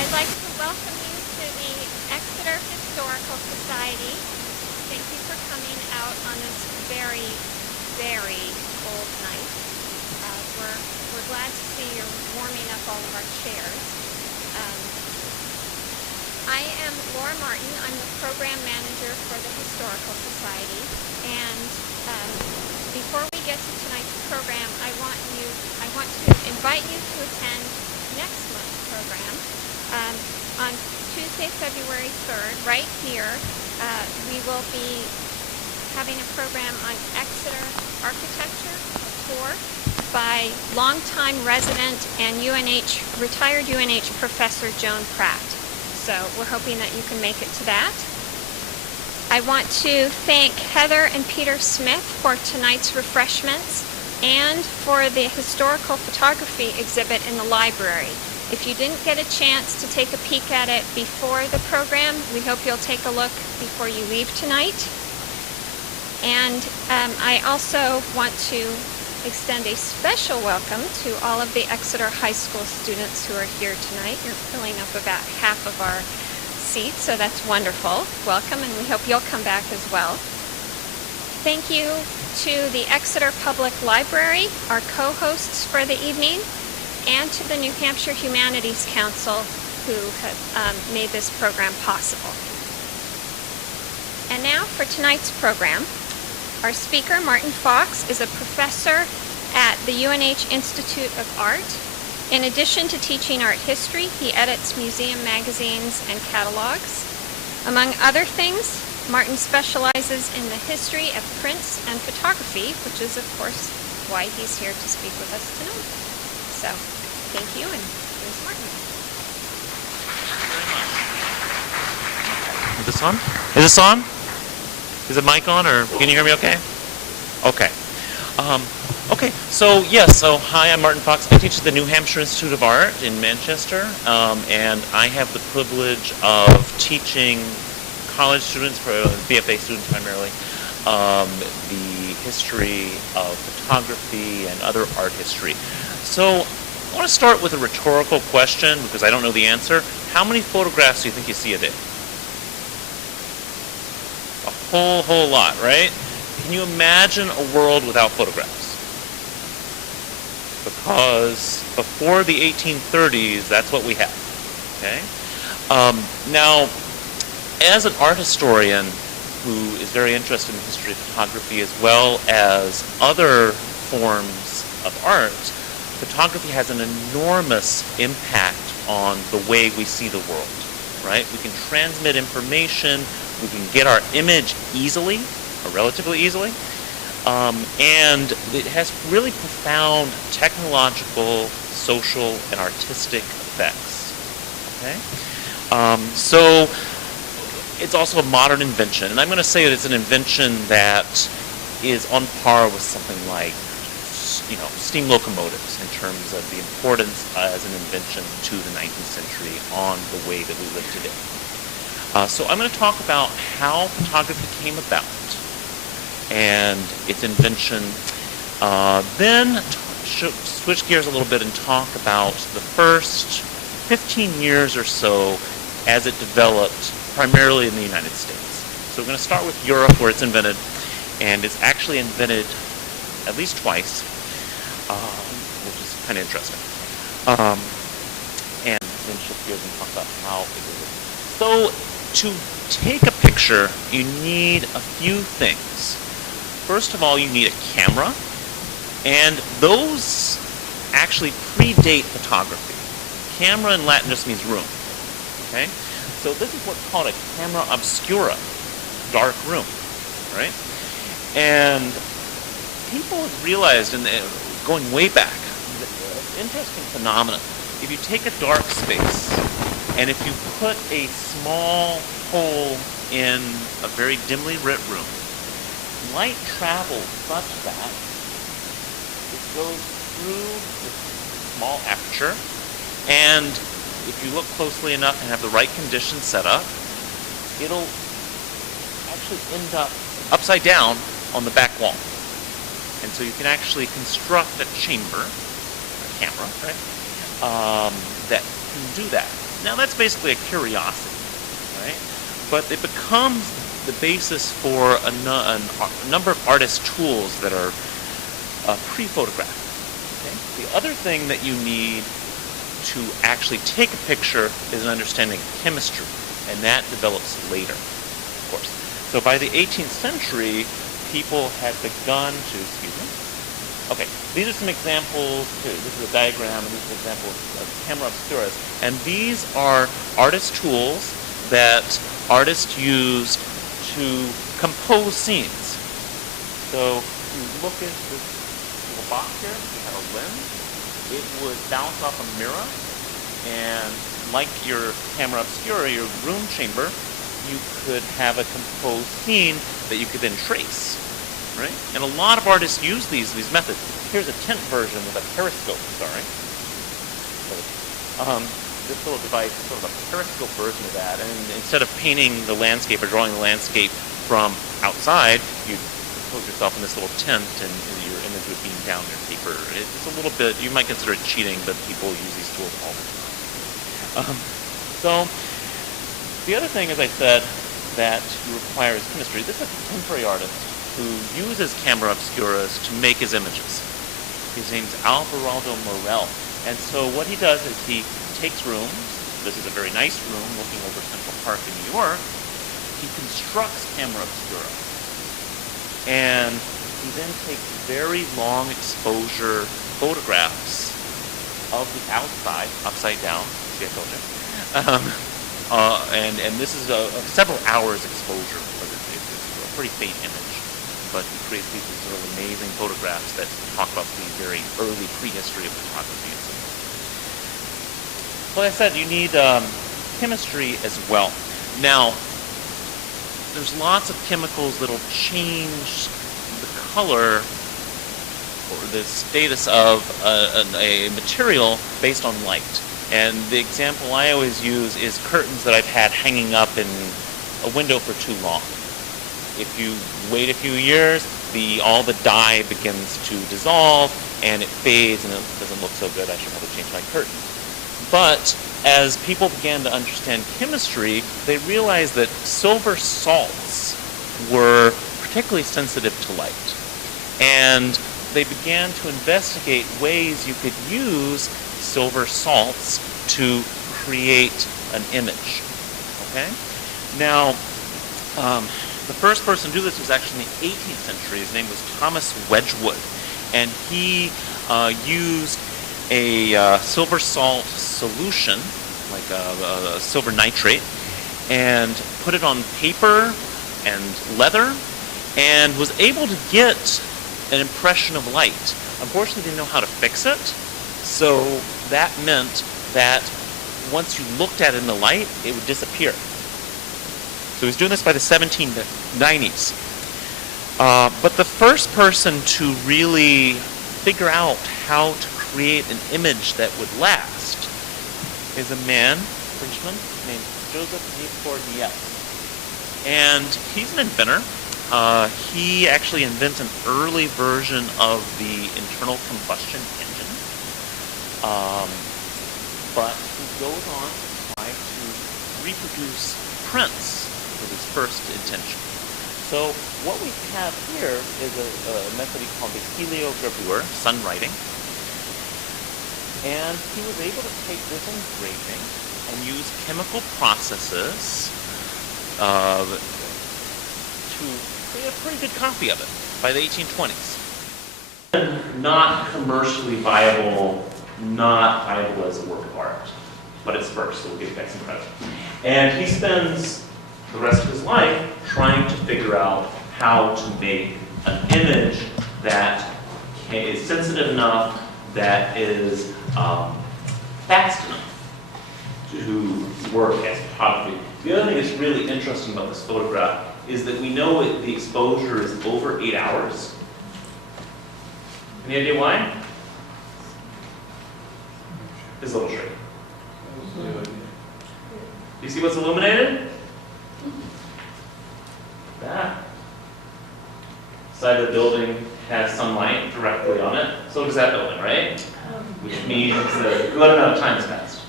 I'd like to welcome you to the Exeter Historical Society. Thank you for coming out on this very, very cold night. We're glad to see you're warming up all of our chairs. I am Laura Martin. I'm the program manager for the Historical Society. And before we get to tonight's program, I want to invite you to attend next month's program. On Tuesday, February 3rd, right here, we will be having a program on Exeter architecture, a tour by longtime resident and retired UNH professor Joan Pratt. So we're hoping that you can make it to that. I want to thank Heather and Peter Smith for tonight's refreshments and for the historical photography exhibit in the library. If you didn't get a chance to take a peek at it before the program, we hope you'll take a look before you leave tonight. And I also want to extend a special welcome to all of the Exeter High School students who are here tonight. You're filling up about half of our seats, so that's wonderful. Welcome, and we hope you'll come back as well. Thank you to the Exeter Public Library, our co-hosts for the evening, and to the New Hampshire Humanities Council, who have made this program possible. And now for tonight's program. Our speaker, Martin Fox, is a professor at the UNH Institute of Art. In addition to teaching art history, he edits museum magazines and catalogs. Among other things, Martin specializes in the history of prints and photography, which is, of course, why he's here to speak with us tonight. So, thank you, and here's Martin. Is this on? Is this on? Is the mic on, or can you hear me okay? Okay. So hi, I'm Martin Fox. I teach at the New Hampshire Institute of Art in Manchester, and I have the privilege of teaching college students, BFA students primarily, the history of photography and other art history. So I want to start with a rhetorical question because I don't know the answer. How many photographs do you think you see a day? A whole lot, right? Can you imagine a world without photographs? Because before the 1830s, that's what we had. Okay. Now, as an art historian who is very interested in the history of photography as well as other forms of art, photography has an enormous impact on the way we see the world, right? We can transmit information, we can get our image easily, or relatively easily, and it has really profound technological, social, and artistic effects, okay? So it's also a modern invention, and I'm going to say that it's an invention that is on par with something like steam locomotives in terms of the importance as an invention to the 19th century on the way that we live today. So I'm going to talk about how photography came about and its invention. Then switch gears a little bit and talk about the first 15 years or so as it developed primarily in the United States. So we're going to start with Europe, where it's invented, and it's actually invented at least twice, which is kind of interesting. And then shift gears and talk about how it was. So to take a picture, you need a few things. First of all, you need a camera, and those actually predate photography. Camera in Latin just means room. Okay? So this is what's called a camera obscura, dark room, right? And people have realized, going way back, an interesting phenomenon. If you take a dark space, and if you put a small hole in a very dimly lit room, light travels such that it goes through this small aperture, and if you look closely enough and have the right conditions set up, it'll actually end up upside down on the back wall. And so you can actually construct a chamber, a camera, right, that can do that. Now that's basically a curiosity, right? But it becomes the basis for a number of artist tools that are pre-photographed. Okay? The other thing that you need to actually take a picture is an understanding of chemistry, and that develops later, of course. So by the 18th century, people had begun to, excuse me, okay, these are some examples. This is a diagram, and this is an example of camera obscuras. And these are artist tools that artists used to compose scenes. So you look at this little box here, you have a lens. It would bounce off a mirror, and like your camera obscura, your room chamber, you could have a composed scene that you could then trace. Right? And a lot of artists use these methods. Here's a tint version with a periscope, sorry. This little device is sort of a periscope version of that, and instead of painting the landscape or drawing the landscape from outside, you compose yourself in this little tent and your image would beam down your paper. It's a little bit, you might consider it cheating, but people use these tools all the time. So, the other thing, as I said, that you require is chemistry. This is a contemporary artist who uses camera obscuras to make his images. His name's Alvarado Morel. And so what he does is he takes rooms. This is a very nice room looking over Central Park in New York. He constructs camera obscura. And he then takes very long exposure photographs of the outside, upside down. See, I told you. And this is a several hours exposure. It's a pretty faint image. But he creates these sort of amazing photographs that talk about the very early prehistory of photography and so forth. Like I said, you need chemistry as well. Now, there's lots of chemicals that'll change the color or the status of a material based on light. And the example I always use is curtains that I've had hanging up in a window for too long. If you wait a few years, all the dye begins to dissolve and it fades and it doesn't look so good. I should probably change my curtain. But as people began to understand chemistry, they realized that silver salts were particularly sensitive to light. And they began to investigate ways you could use silver salts to create an image. Okay? Now, the first person to do this was actually in the 18th century. His name was Thomas Wedgwood. And he used a silver salt solution, like a silver nitrate, and put it on paper and leather, and was able to get an impression of light. Unfortunately, didn't know how to fix it, so that meant that once you looked at it in the light, it would disappear. So he was doing this by the 1790s. But the first person to really figure out how to create an image that would last is a man, a Frenchman, named Joseph Nicolas. And he's an inventor. He actually invents an early version of the internal combustion engine. But he goes on to try to reproduce prints with his first intention. So what we have here is a method he called the heliogravure, sun writing. And he was able to take this engraving and use chemical processes to create a pretty good copy of it by the 1820s. Not commercially viable, not viable as a work of art, but it's first, so we'll give that some credit. And he spends the rest of his life trying to figure out how to make an image that is sensitive enough, that is fast enough to work as photography. The other thing that's really interesting about this photograph is that we know the exposure is over 8 hours. Any idea why? It's a little tricky. Do you see what's illuminated? That side of the building has sunlight directly on it. So does that building, right? Which means that a good amount of time has passed,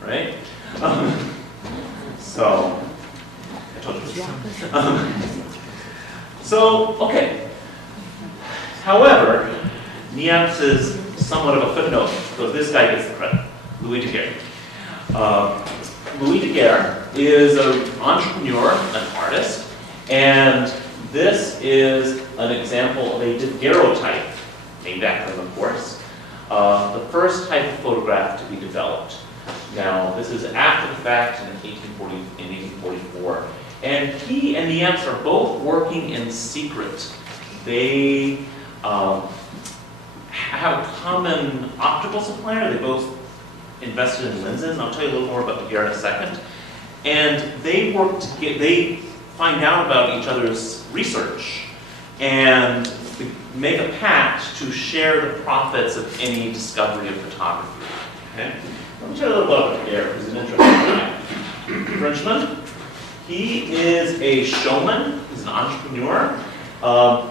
right? Okay. However, Niepce is somewhat of a footnote, because this guy gets the credit, Louis Daguerre. Louis Daguerre is an entrepreneur, an artist, and this is an example of a daguerreotype, named after him, of course, the first type of photograph to be developed. Now, this is after the fact in 1844, and he and Niepce are both working in secret. They have a common optical supplier. They both invested in lenses, and I'll tell you a little more about Daguerre in a second. And they they find out about each other's research and make a pact to share the profits of any discovery of photography. Okay? Let me tell you a little about Daguerre, who's an interesting guy. Frenchman. He is a showman. He's an entrepreneur.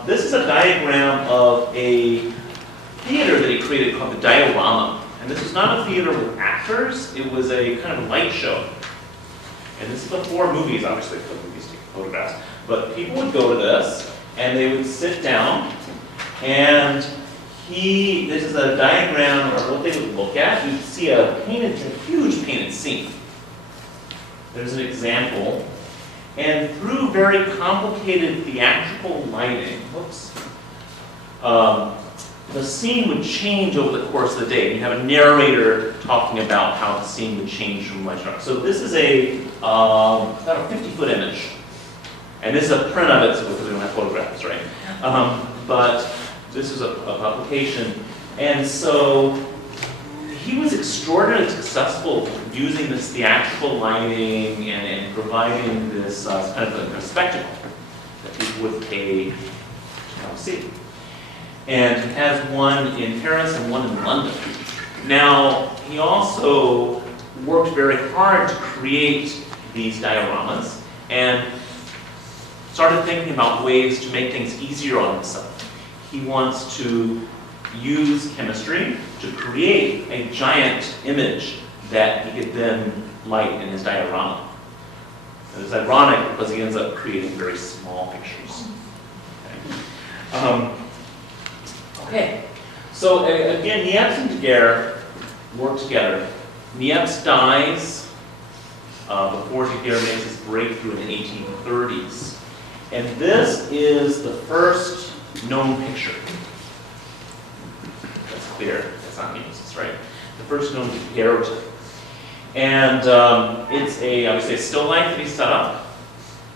This is a diagram of a theater that he created called the diorama. And this was not a theater with actors. It was a kind of light show. And this is before movies, obviously, for movies take photographs. But people would go to this, and they would sit down, and this is a diagram of what they would look at. You'd see a huge painted scene. There's an example. And through very complicated theatrical lighting, the scene would change over the course of the day. You have a narrator talking about how the scene would change from light to dark. So this is about a 50-foot image. And this is a print of it, so because we don't have photographs, right? But this is a publication. And so he was extraordinarily successful using this theatrical lighting and providing this kind of a spectacle that people would pay to see. And he has one in Paris and one in London. Now, he also worked very hard to create these dioramas and started thinking about ways to make things easier on himself. He wants to use chemistry to create a giant image that he could then light in his diorama. And it's ironic because he ends up creating very small pictures. Okay, so again, Niepce and Daguerre work together. Niepce dies before Daguerre makes his breakthrough in the 1830s. And this is the first known picture. That's clear, that's not Niepce's, right? The first known daguerreotype. And it's obviously a still life that he set up.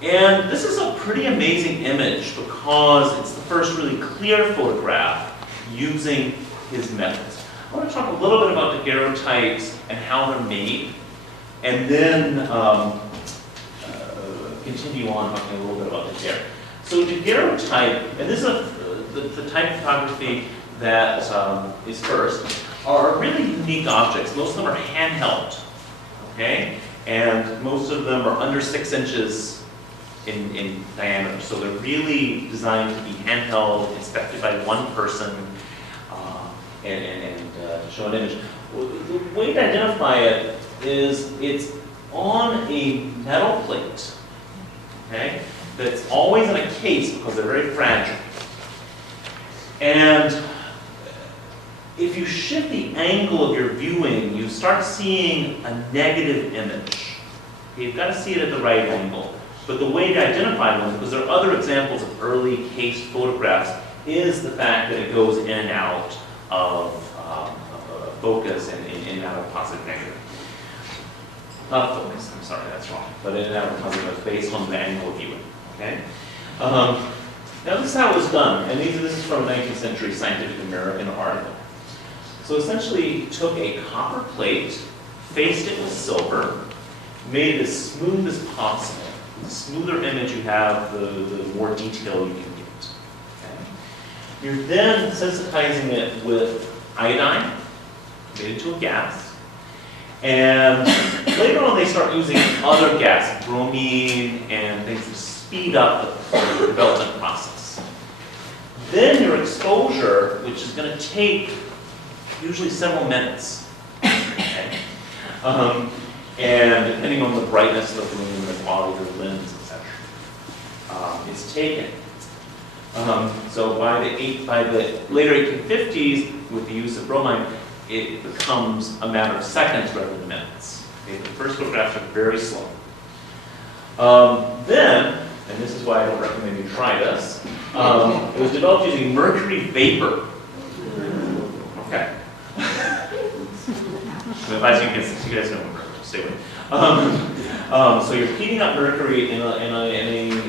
And this is a pretty amazing image because it's the first really clear photograph using his methods. I want to talk a little bit about daguerreotypes and how they're made, and then continue on talking a little bit about Daguerre. So daguerreotype, and this is the type of photography that is first, are really unique objects. Most of them are handheld, okay? And most of them are under 6 inches in diameter. So they're really designed to be handheld, inspected by one person, and show an image. The way to identify it is it's on a metal plate, okay, that's always in a case because they're very fragile. And if you shift the angle of your viewing, you start seeing a negative image. You've got to see it at the right angle. But the way to identify one, because there are other examples of early cased photographs, is the fact that it goes in and out of focus and in and out of positive negative. Not focus, I'm sorry, that's wrong. But in and out of positive based on the angle of viewing. Okay? Now this is how it was done, and this is from a 19th century Scientific American article. So essentially, he took a copper plate, faced it with silver, made it as smooth as possible. The smoother image you have, the more detail you can get. Okay? You're then sensitizing it with iodine, made it to a gas, and later on they start using other gas, bromine, and things to speed up the development process. Then your exposure, which is going to take usually several minutes, okay? And depending on the brightness of the room and the quality of the lens, etc. is taken. So by the later 1850s, with the use of bromine, it becomes a matter of seconds rather than minutes. Okay, the first photographs are very slow. Then, and this is why I don't recommend you try this, it was developed using mercury vapor. Okay. If I you guys know stay away. So you're heating up mercury in a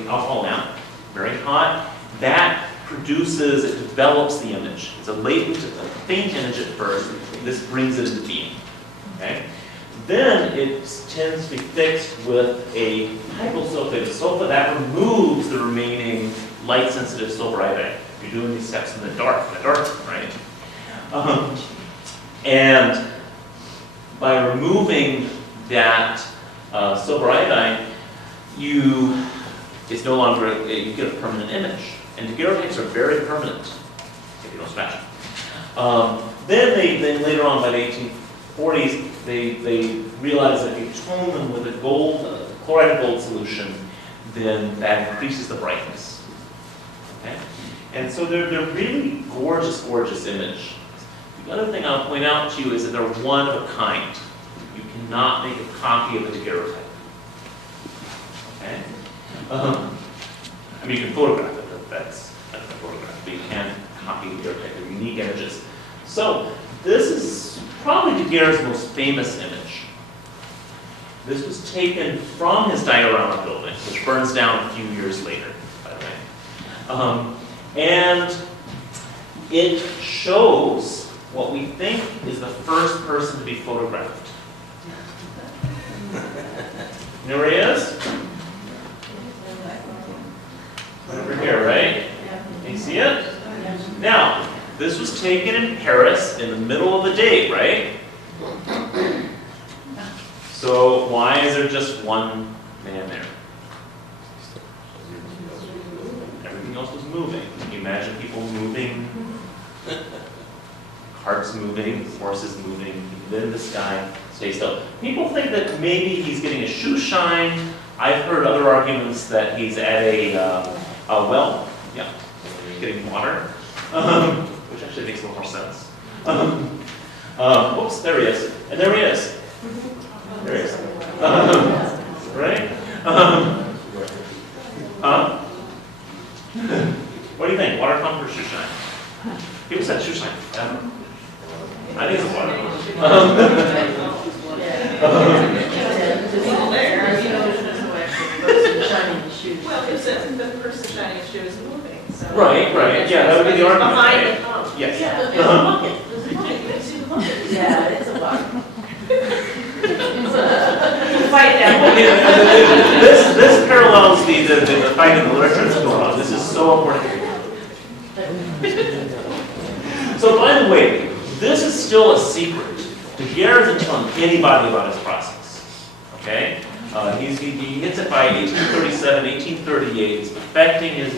alcohol lamp, very hot. That produces, it develops the image. It's a latent, a faint image at first. This brings it into being. Okay. Then it tends to be fixed with a hyposulfate sulfur that removes the remaining light-sensitive silver iodide. You're doing these steps in the dark, right? And by removing that silver iodide, it's no longer, you get a permanent image. And daguerreotypes are very permanent, if you don't scratch them. Then later on, by the 1840s, they realized that if you tone them with a chloride of gold solution, then that increases the brightness. Okay? And so they're really gorgeous, gorgeous image. The other thing I'll point out to you is that they're one of a kind. You cannot make a copy of a daguerreotype. Okay? I mean, you can photograph it. That's a photograph, but you can't copy daguerreotype. They're unique images. So this is probably Daguerre's most famous image. This was taken from his diorama building, which burns down a few years later, by the way. And it shows what we think is the first person to be photographed. You know where he is? Over here, right? Can you see it? Now, this was taken in Paris in the middle of the day, right? So why is there just one man there? Everything else was moving. Can you imagine people moving? Carts moving, horses moving, then this guy stays still. People think that maybe he's getting a shoe shine. I've heard other arguments that he's at a well, yeah, getting water, which actually makes a little more sense. Oops, there he is. And there he is. There he is. Right? What do you think? Water pump or shoe shine? People said shoe shine. I think it's a water pump. Well, if the person shining his shoe is moving, so. Right. Yeah, that would be the argument. Behind right? the pump. Yes. Yeah, there's a bucket. There's a bucket. You can see the bucket. Yeah, it's a bucket. Fight that. This parallels the fight in the literature that's going on. This is so important. So by the way, this is still a secret. Daguerre isn't telling anybody about his process. Okay? He hits it by 1837, 1838. He's perfecting his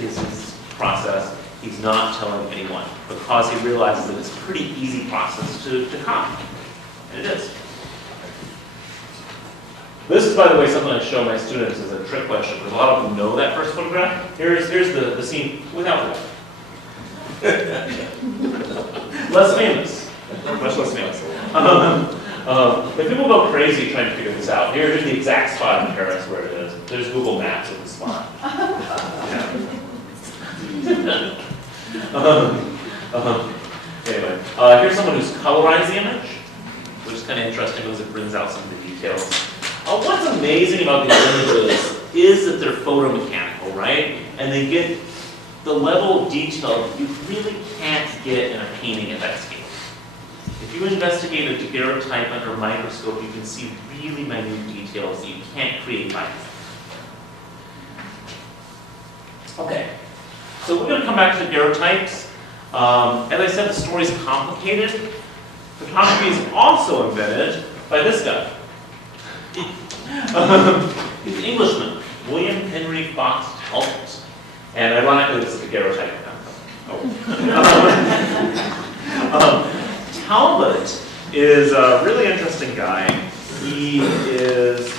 process. He's not telling anyone because he realizes that it's a pretty easy process to copy. And it is. This is, by the way, something I show my students as a trick question, because a lot of them know that first photograph. Here's the scene without that. Less famous. Much less famous. If people go crazy trying to figure this out, here's the exact spot in Paris where it is. There's Google Maps of the spot. Anyway, here's someone who's colorized the image, which is kind of interesting because it brings out some of the details. What's amazing about these images is that they're photomechanical, right? And they get the level of detail that you really can't get in a painting at that scale. If you investigate a daguerreotype under a microscope, you can see really minute details that you can't create by hand. Okay, so we're going to come back to daguerreotypes. As I said, the story's complicated. Photography is also invented by this guy. He's an Englishman, William Henry Fox Talbot. And ironically, this is a daguerreotype. Talbot is a really interesting guy. He is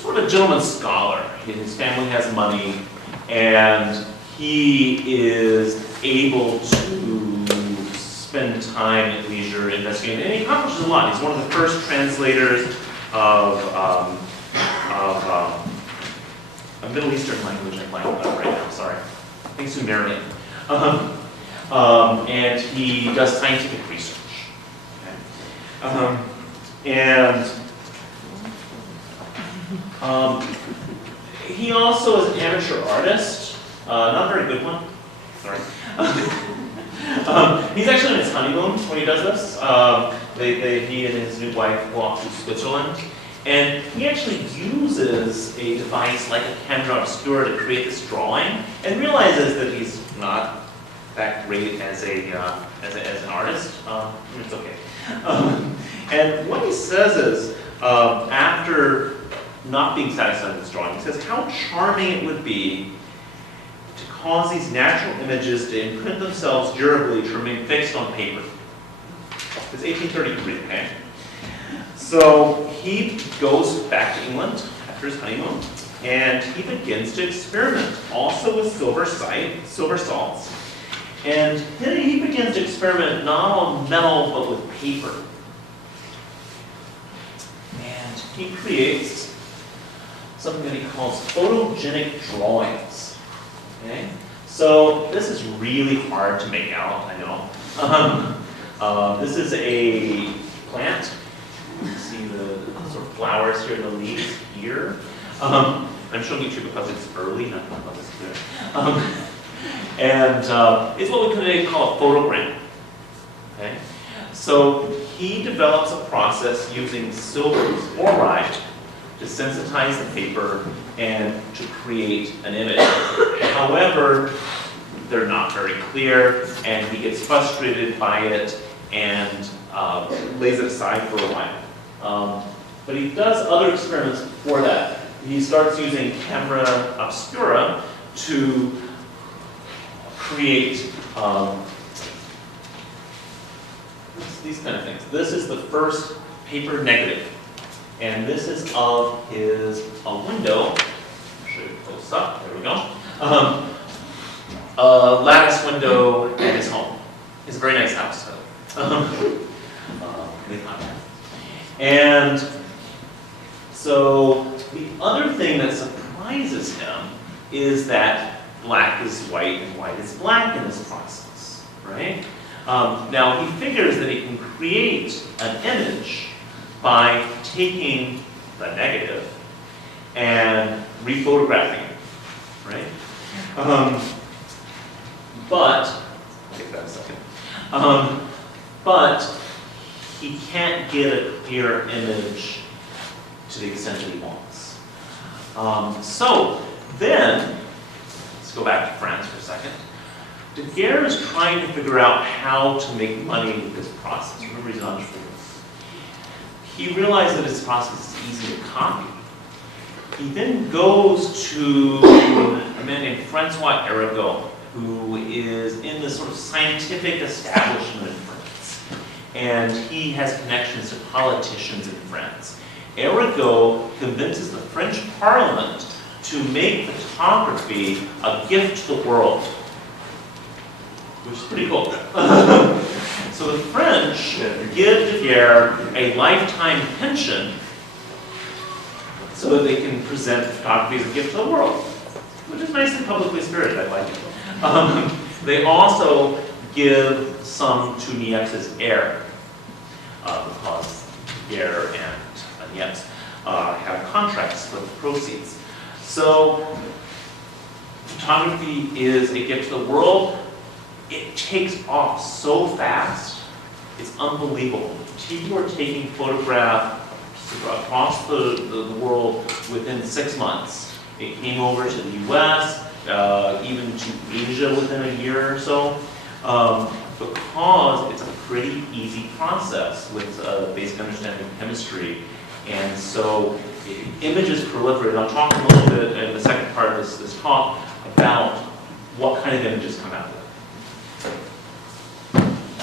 sort of a gentleman scholar. his family has money, and he is able to spend time at leisure investigating, and he accomplishes a lot. He's one of the first translators of a Middle Eastern language I'm blanking on right now, sorry. I think Sumerian. And he does scientific research. Okay. He also is an amateur artist, not a very good one, sorry. He's actually on his honeymoon when he does this. He and his new wife go off to Switzerland. And he actually uses a device like a camera obscura to create this drawing, and realizes that he's not that great as an artist. It's okay. And what he says is, after not being satisfied with his drawing, he says how charming it would be to cause these natural images to imprint themselves durably to remain fixed on paper. It's 1833, okay? So he goes back to England after his honeymoon, and he begins to experiment also with silver salts. And then he begins to experiment not on metal, but with paper. And he creates something that he calls photogenic drawings. Okay? So this is really hard to make out, I know. This is a plant. You can see the sort of flowers here, the leaves here. I'm showing it to you because it's early, not because it's clear. It's what we today call a photogram. Okay? So he develops a process using silver chloride to sensitize the paper and to create an image. However, they're not very clear, and he gets frustrated by it and lays it aside for a while. But he does other experiments before that. He starts using camera obscura to create these kind of things. This is the first paper negative, and this is of his window. I'll show you close up. There we go. A lattice window at his home. It's a very nice house. And so the other thing that surprises him is that black is white and white is black in this process, right? Now he figures that he can create an image by taking the negative and rephotographing it, right? But, I'll get that in a second. But he can't get a clear image to the extent that he wants. So then, let's go back to France for a second. Daguerre is trying to figure out how to make money with this process. Remember, he's an entrepreneur. He realized that this process is easy to copy. He then goes to a man named Francois Arago, who is in this sort of scientific establishment in France. And he has connections to politicians in France. Arago convinces the French Parliament to make photography a gift to the world, which is pretty cool. So the French give Daguerre a lifetime pension so that they can present photography as a gift to the world, which is nicely publicly spirited. I like it. They also give some to Niepce's heir, because Daguerre and Niepce have contracts for the proceeds. So photography is a gift to the world. It takes off so fast, it's unbelievable. People are taking photographs across the world within 6 months. It came over to the US, even to Asia within a year or so, because it's a pretty easy process with a basic understanding of chemistry. And so images proliferate. I'll talk a little bit in the second part of this talk about what kind of images come out of it.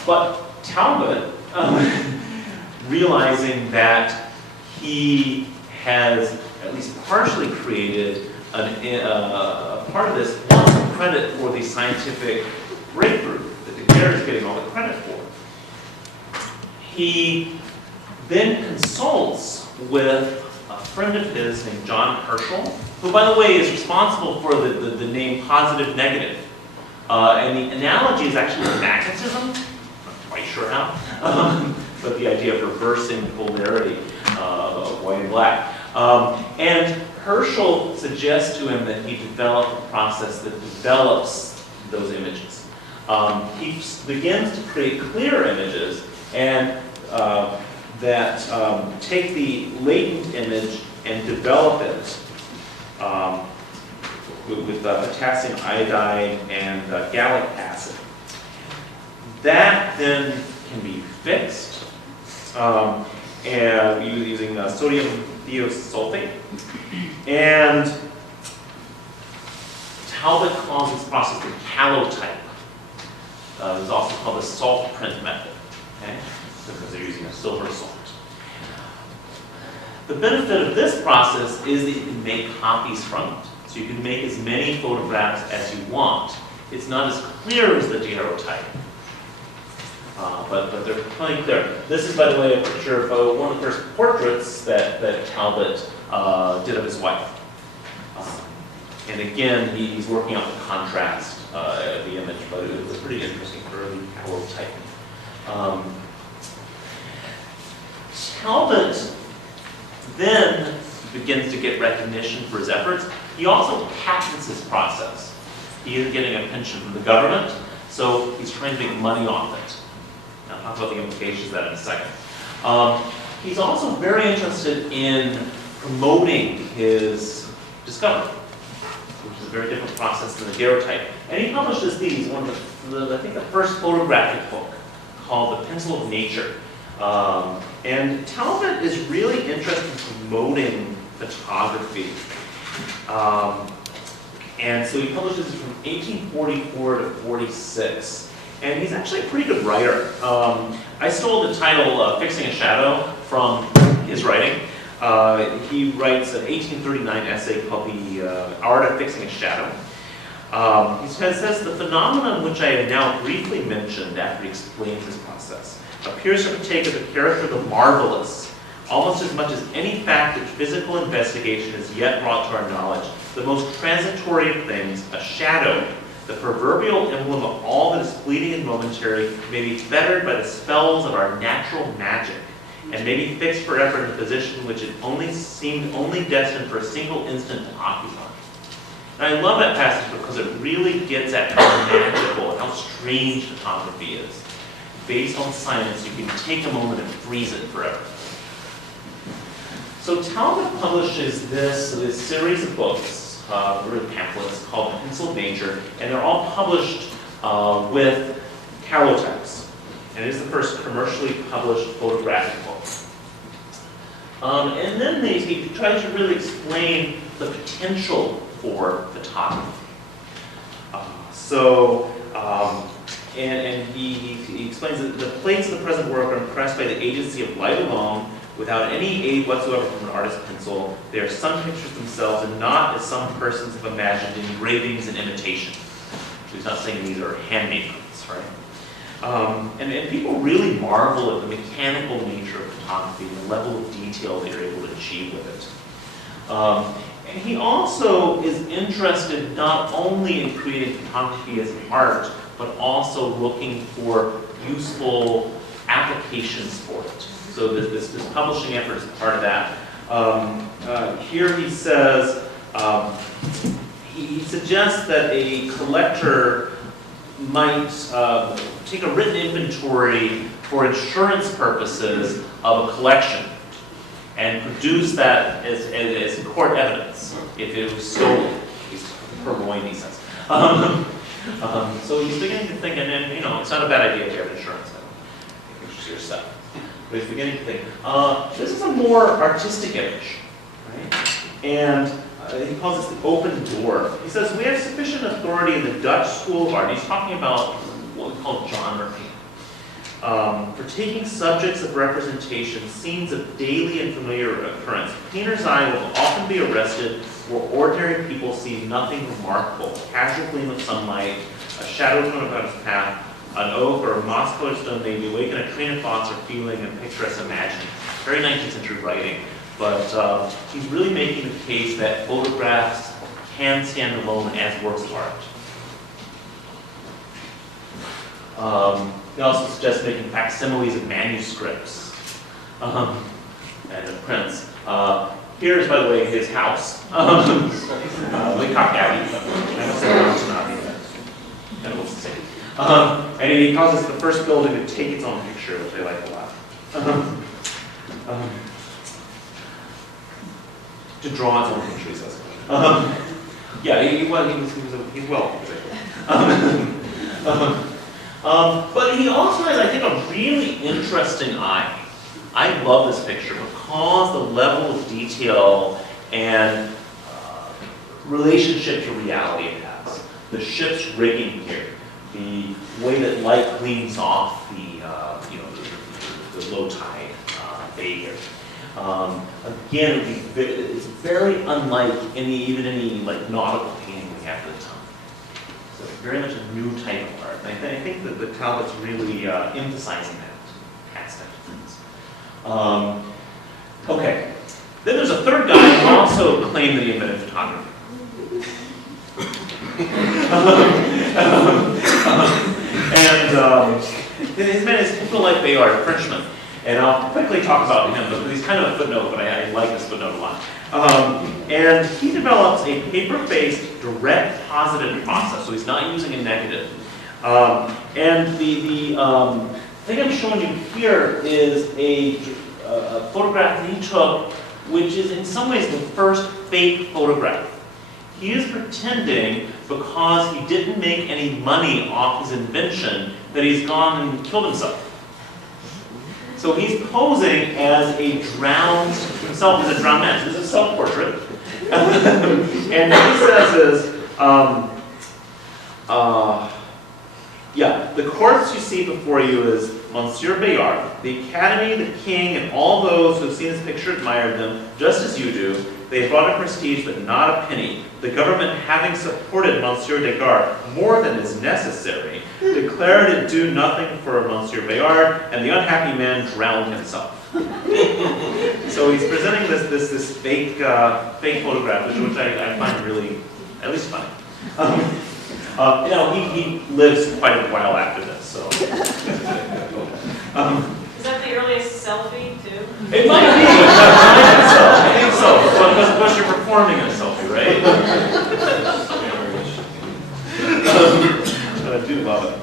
But Talbot, realizing that he has at least partially created a part of this wants credit for the scientific breakthrough that Daguerre is getting all the credit for. He then consults with a friend of his named John Herschel, who, by the way, is responsible for the name positive negative. And the analogy is actually magnetism. Not quite sure how, but the idea of reversing polarity of white and black. And Herschel suggests to him that he develop a process that develops those images. He begins to create clear images and that take the latent image and develop it with potassium iodide and gallic acid. That then can be fixed and using sodium thiosulfate. And Talbot calls this process the calotype. It's also called the salt print method, okay? Because they're using a silver salt. The benefit of this process is that you can make copies from it. So you can make as many photographs as you want. It's not as clear as the daguerreotype, but they're plenty clear. This is, by the way, a picture of one of the first portraits that Talbot did of his wife. And again, he's working out the contrast of the image, but it was pretty interesting early calotype. Talbot then begins to get recognition for his efforts. He also patents his process. He is getting a pension from the government, so he's trying to make money off it. I'll talk about the implications of that in a second. He's also very interested in promoting his discovery, which is a very different process than the daguerreotype. And he publishes these, one of I think the first photographic book called The Pencil of Nature. And Talbot is really interested in promoting photography. And so he publishes it from 1844 to 46. And he's actually a pretty good writer. I stole the title Fixing a Shadow from his writing. He writes an 1839 essay called The Art of Fixing a Shadow. He says, the phenomenon which I have now briefly mentioned after he explains this process appears to partake of the character of the marvelous, almost as much as any fact that physical investigation has yet brought to our knowledge. The most transitory of things, a shadow, the proverbial emblem of all that is fleeting and momentary, may be fettered by the spells of our natural magic, and may be fixed forever in a position which it seemed only destined for a single instant to occupy. And I love that passage because it really gets at how magical and how strange photography is. Based on science, you can take a moment and freeze it forever. So Talbot publishes this series of books, pamphlets called The Pencil of Nature, and they're all published with calotypes. And it is the first commercially published photographic book. And then he tries to really explain the potential for photography. And he explains that the plates of the present work are impressed by the agency of light alone, without any aid whatsoever from an artist's pencil. They are some pictures themselves, and not, as some persons have imagined, engravings and imitations. So he's not saying these are handmade prints, right? And people really marvel at the mechanical nature of photography and the level of detail that you're able to achieve with it. And he also is interested not only in creating photography as an art, but also looking for useful applications for it. So this publishing effort is part of that. Here he says, he suggests that a collector might take a written inventory for insurance purposes of a collection and produce that as court evidence if it was stolen. He's purloined, he says. So he's beginning to think, and then, it's not a bad idea to have insurance. I think it's your stuff. But he's beginning to think, this is a more artistic image, right? And he calls this the open door. He says, we have sufficient authority in the Dutch school of art. He's talking about what we call genre painting. For taking subjects of representation, scenes of daily and familiar occurrence. Painter's eye will often be arrested where ordinary people see nothing remarkable. Casual gleam of sunlight, a shadow thrown about his path, an oak or a moss-colored stone may awaken a train of thoughts or feeling and picturesque imagining. Very 19th century writing, but he's really making the case that photographs can stand alone as works of art. He also suggests making facsimiles of manuscripts and of prints. Here's, by the way, his house. Leacock Abbey. And he calls this the first building to take its own picture, which I like a lot. To draw its own picture, he says. Yeah, he's well. But he also has, I think, a really interesting eye. I love this picture because the level of detail and relationship to reality it has. The ship's rigging here, the way that light gleams off the low tide bay here. Again, it's very unlike any like nautical painting we have at the time. So it's very much a new type of art. And I think that the Talbot's really emphasizing that aspect of things. Okay. Then there's a third guy who also claimed that he invented photography. His name is Hippolyte Bayard, a Frenchman. And I'll quickly talk about him, but he's kind of a footnote, but I like this footnote a lot. And he develops a paper-based direct positive process, so he's not using a negative. And the thing I'm showing you here is a photograph that he took, which is in some ways the first fake photograph. He is pretending, because he didn't make any money off his invention, that he's gone and killed himself. So he's posing as himself as a drowned man. This is a self-portrait. And what he says is, the corpse you see before you is Monsieur Bayard. The Academy, the King, and all those who have seen this picture admired them, just as you do. They brought a prestige, but not a penny. The government, having supported Monsieur Degas more than is necessary, declared it do nothing for Monsieur Bayard, and the unhappy man drowned himself. So he's presenting this fake photograph, which I find really, at least funny. He lives quite a while after this, so. Is that the earliest selfie, too? It might be. I think so. Because you're performing a selfie, right? I do love it.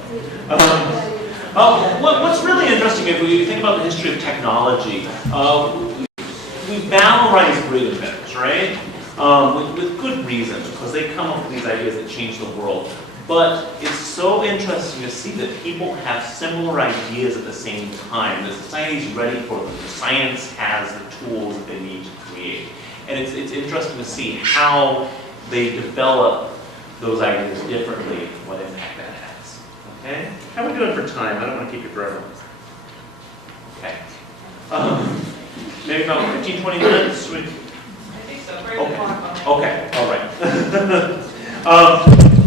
What's really interesting, if we think about the history of technology, we valorize great inventors, right? With good reason, because they come up with these ideas that change the world. But it's so interesting to see that people have similar ideas at the same time. The society's ready for them. The science has the tools that they need to create. And it's interesting to see how they develop those ideas differently, what impact that has. Okay? How are we doing for time? I don't want to keep you forever. Okay. Maybe about 15, 20 minutes? I think so. Okay, all right.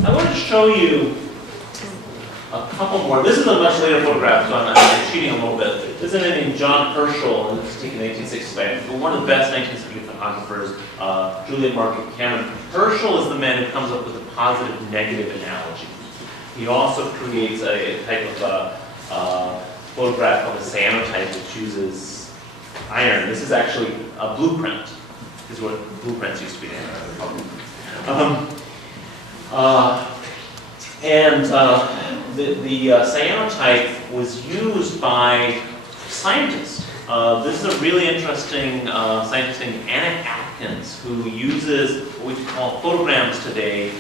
I want to show you a couple more. This is a much later photograph, so I'm cheating a little bit. This is a man named John Herschel, and this was taken in 1865. One of the best 19th century photographers, Julian Margaret Cameron. Herschel is the man who comes up with a positive-negative analogy. He also creates a type of photograph called a cyanotype, which uses iron. This is actually a blueprint. This is what blueprints used to be named. The cyanotype was used by scientists. This is a really interesting scientist named Anna Atkins, who uses what we call photograms today,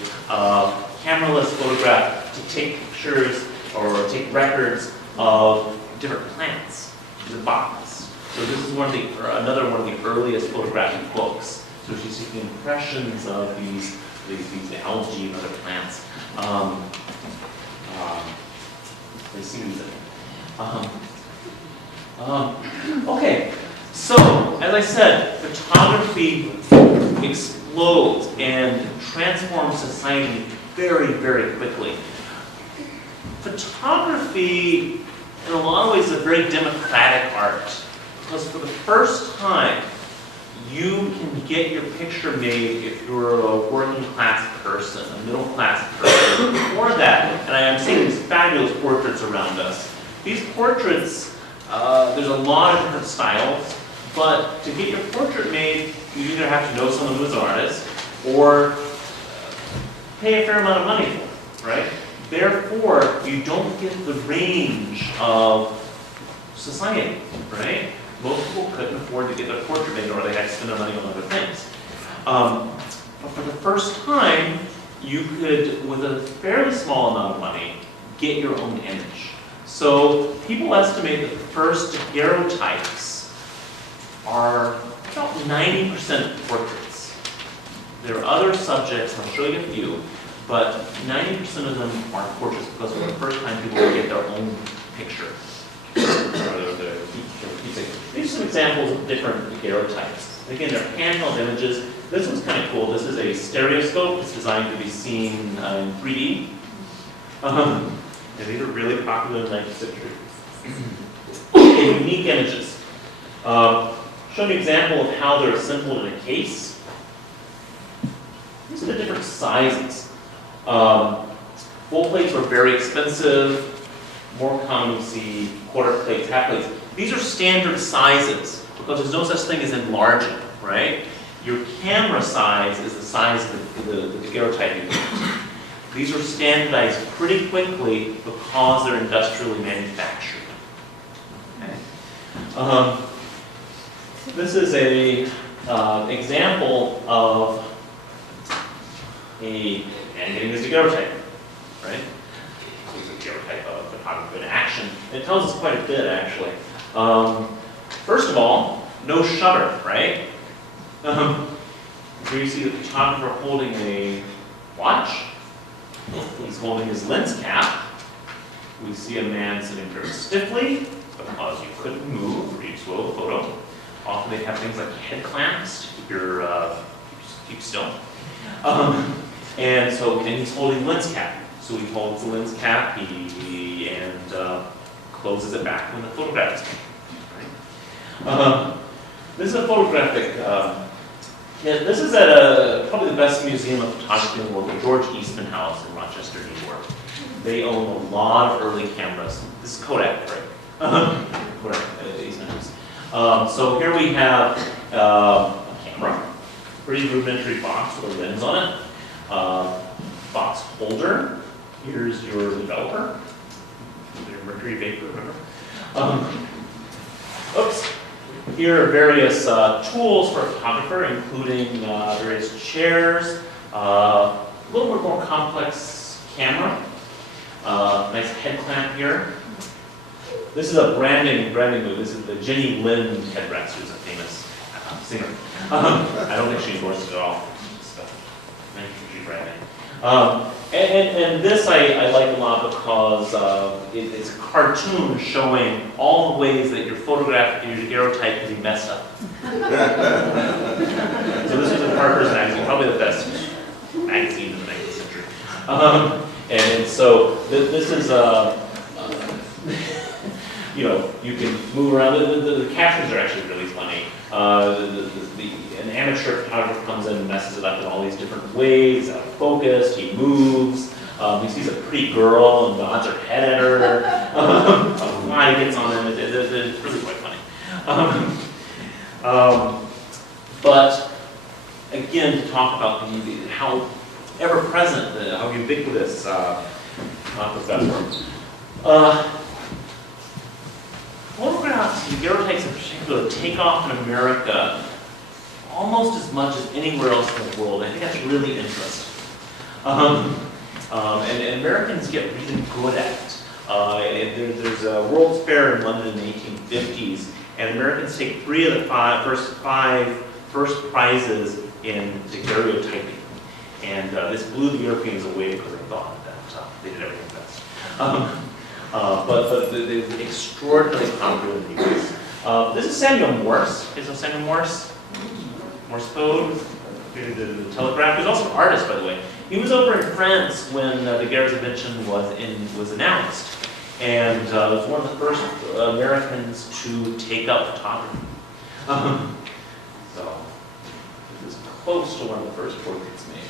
cameraless photograph, to take pictures or take records of different plants. She's a botanist. So this is another one of the earliest photographic books. So she's taking impressions of these algae and other plants. They see these. Okay, so as I said, photography explodes and transforms society very, very quickly. Photography, in a lot of ways, is a very democratic art, because for the first time, you can get your picture made if you're a working class person, a middle class person. Before that, and I'm seeing these fabulous portraits around us. These portraits, there's a lot of different styles, but to get your portrait made, you either have to know someone who's an artist, or pay a fair amount of money for it, right? Therefore, you don't get the range of society, right? Most people couldn't afford to get their portrait made, or they had to spend their money on other things. But for the first time, you could, with a fairly small amount of money, get your own image. So people estimate that the first daguerreotypes are about 90% portraits. There are other subjects, I'll show you a few, but 90% of them are portraits because for the first time people would get their own picture. These are some examples of different daguerreotypes. Again, they're handheld images. This one's kind of cool. This is a stereoscope. It's designed to be seen in 3D. And these are really popular in the 19th century. Unique images. Show you an example of how they're assembled in a case. These are the different sizes. Full plates were very expensive. More common we see quarter plates, half plates. These are standard sizes because there's no such thing as enlarging, right? Your camera size is the size of the daguerreotype you use. These are standardized pretty quickly because they're industrially manufactured. Okay. This is a example of a man getting his daguerreotype, right? This is a daguerreotype of photography in action. And it tells us quite a bit, actually. First of all, no shutter, right? Here you see the photographer holding a watch. He's holding his lens cap. We see a man sitting very stiffly because you couldn't move or you'd slow the photo. Often they have things like head clamps to keep your keep still. And he's holding lens cap. So he holds the lens cap and closes it back when the photograph is taken. Right? This is a photographic. This is at probably the best museum of photography in the world, the George Eastman House in Rochester, New York. They own a lot of early cameras. This is Kodak, right? Kodak, Eastman House. So here we have a camera, pretty rudimentary box with a lens on it. Box holder. Here's your developer. Your mercury vapor, remember? Oops. Here are various tools for a photographer, including various chairs, a little bit more complex camera, nice head clamp here. This is a branding move. This is the Jenny Lind headrest, who's a famous singer. I don't think she endorses it at all. She's branding. And this I like a lot because it's a cartoon showing all the ways that your photograph and your daguerreotype can be messed up. So this was in Harper's Magazine, probably the best magazine in the 19th century. And so this is you can move around. The captions are actually really funny. An amateur photographer comes in and messes it up in all these different ways. Out of focus, he moves. He sees a pretty girl and nods her head at her. A fly gets on him. It's really quite funny. But again, to talk about how ever-present, how ubiquitous, not the best word. Photographs, daguerreotypes in particular, take off in America almost as much as anywhere else in the world. I think that's really interesting. And Americans get really good at it. There's a World's Fair in London in the 1850s, and Americans take 3 of the first prizes in daguerreotyping. And this blew the Europeans away because they thought that they did everything best. But they're extraordinarily popular in the US. This is Samuel Morse. Okay, so Samuel Morse? Morse code. the Telegraph. He was also an artist, by the way. He was over in France when the Daguerre's invention was announced, and was one of the first Americans to take up photography. So this is close to one of the first portraits made.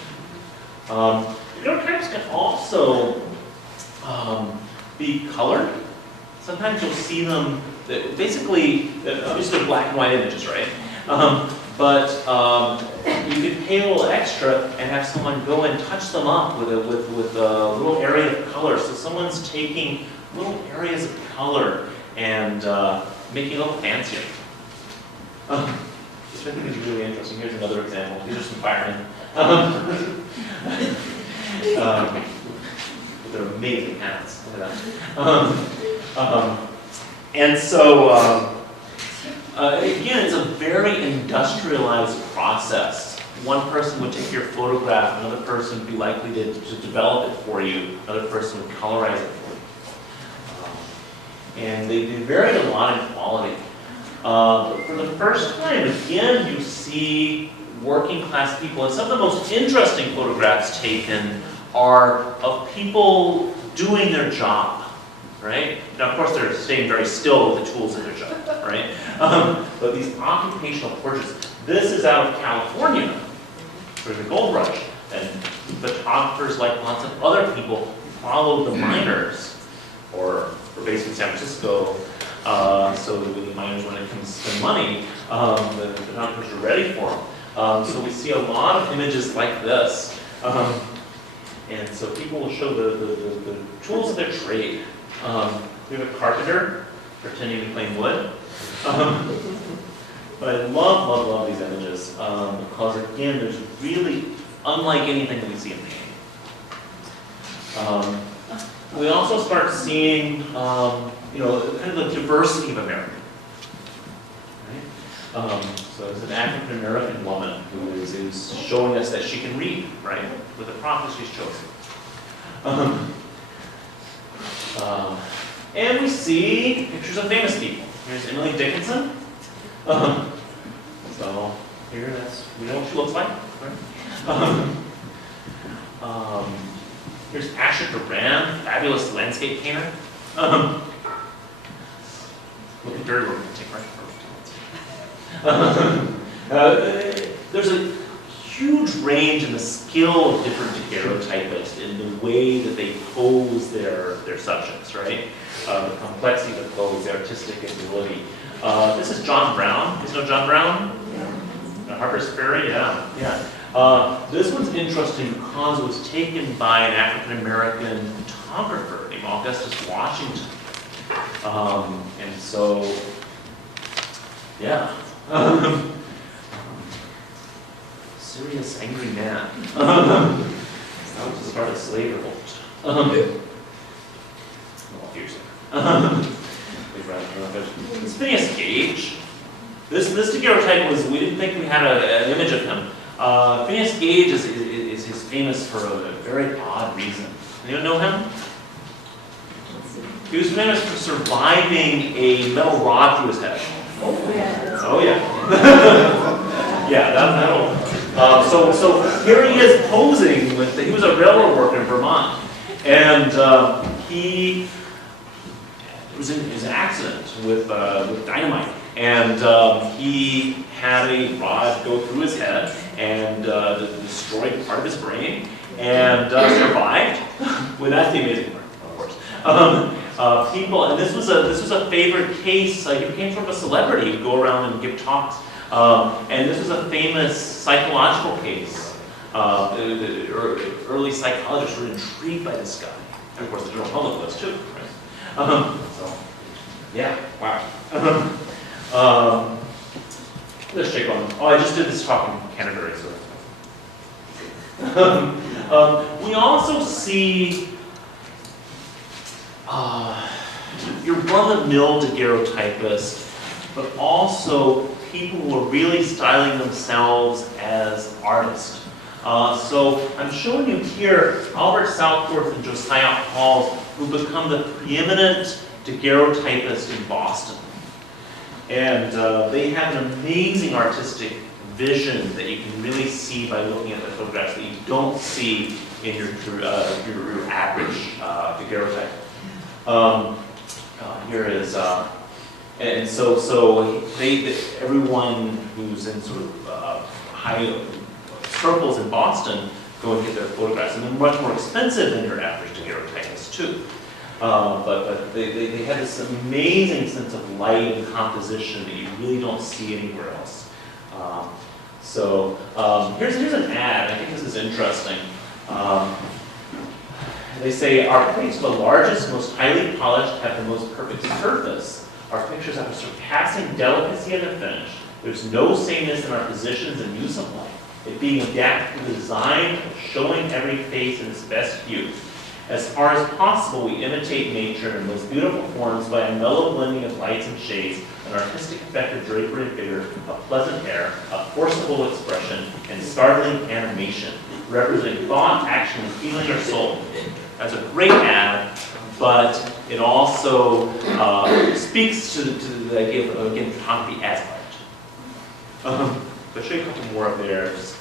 Ghetto types can also be colored. Sometimes you'll see them. Basically, obviously they're black and white images, right? But you could pay a little extra and have someone go and touch them up with a little area of color. So someone's taking little areas of color and making it a little fancier. This I think is really interesting. Here's another example. These are some firemen. With their amazing hats. Look at that. And so, again, it's a very industrialized process. One person would take your photograph, another person would be likely to develop it for you, another person would colorize it for you. And they varied a lot in quality. But for the first time, again, you see working class people. And some of the most interesting photographs taken are of people doing their job. Right? Now, of course, they're staying very still with the tools of their job, right? But these occupational portraits, this is out of California for the gold rush, and photographers, like lots of other people, followed the miners, or were based in San Francisco, so that when the miners wanted to come spend money, the photographers were ready for them. So we see a lot of images like this, and so people will show the tools of their trade. We have a carpenter pretending to clean wood. But I love these images because, again, there's really unlike anything that we see in painting. We also start seeing, kind of the diversity of America. Right? So it's an African American woman who is showing us that she can read, right, with the prompt that she's chosen. And we see pictures of famous people. Here's Emily Dickinson. So here, we know what she looks like. Right? Here's Asher Duran, fabulous landscape painter. Looking very romantic, right? There's a huge range in the skill of different daguerreotypists in the way that they pose their subjects, right? The complexity of the pose, the artistic ability. This is John Brown. You know John Brown? Yeah. Harper's Ferry, yeah. This one's interesting because it was taken by an African American photographer named Augustus Washington. And so, yeah. Serious angry man. That was to start a slave revolt. It's Phineas Gage. This daguerreotype we didn't think we had an image of him. Phineas Gage is famous for a very odd reason. Anyone know him? He was famous for surviving a metal rod through his head. Oh yeah. Yeah, that'll. So here he is posing he was a railroad worker in Vermont, and he was in his accident with dynamite, and he had a rod go through his head and destroyed part of his brain, and survived. Well, that's the amazing part, of course. People, and this was a favorite case. He became sort of a celebrity. He would go around and give talks. And this was a famous psychological case. The early psychologists were intrigued by this guy. And of course, the general public was too. Right? So, yeah, wow. Let's check on. Oh, I just did this talk in Canterbury. So. We also see your run-of-the-mill daguerreotypist, but also people who are really styling themselves as artists. So I'm showing you here Albert Southworth and Josiah Hall, who become the preeminent daguerreotypists in Boston. And they have an amazing artistic vision that you can really see by looking at the photographs that you don't see in your average daguerreotype. Here is, and so everyone who's in sort of high circles in Boston go and get their photographs, and they're much more expensive than your average daguerreotypist too. But they have this amazing sense of light and composition that you really don't see anywhere else. Here's an ad. I think this is interesting. They say, our plates are the largest, most highly polished, have the most perfect surface. Our pictures have a surpassing delicacy in the finish. There's no sameness in our positions and use of light. It being adapted to the design, showing every face in its best hue. As far as possible, we imitate nature in those beautiful forms by a mellow blending of lights and shades, an artistic effect of drapery and figure, a pleasant air, a forcible expression, and startling animation, representing thought, action, and feeling or soul. That's a great ad, but it also speaks to the idea of, again, photography as art. I'll show you a couple more of theirs.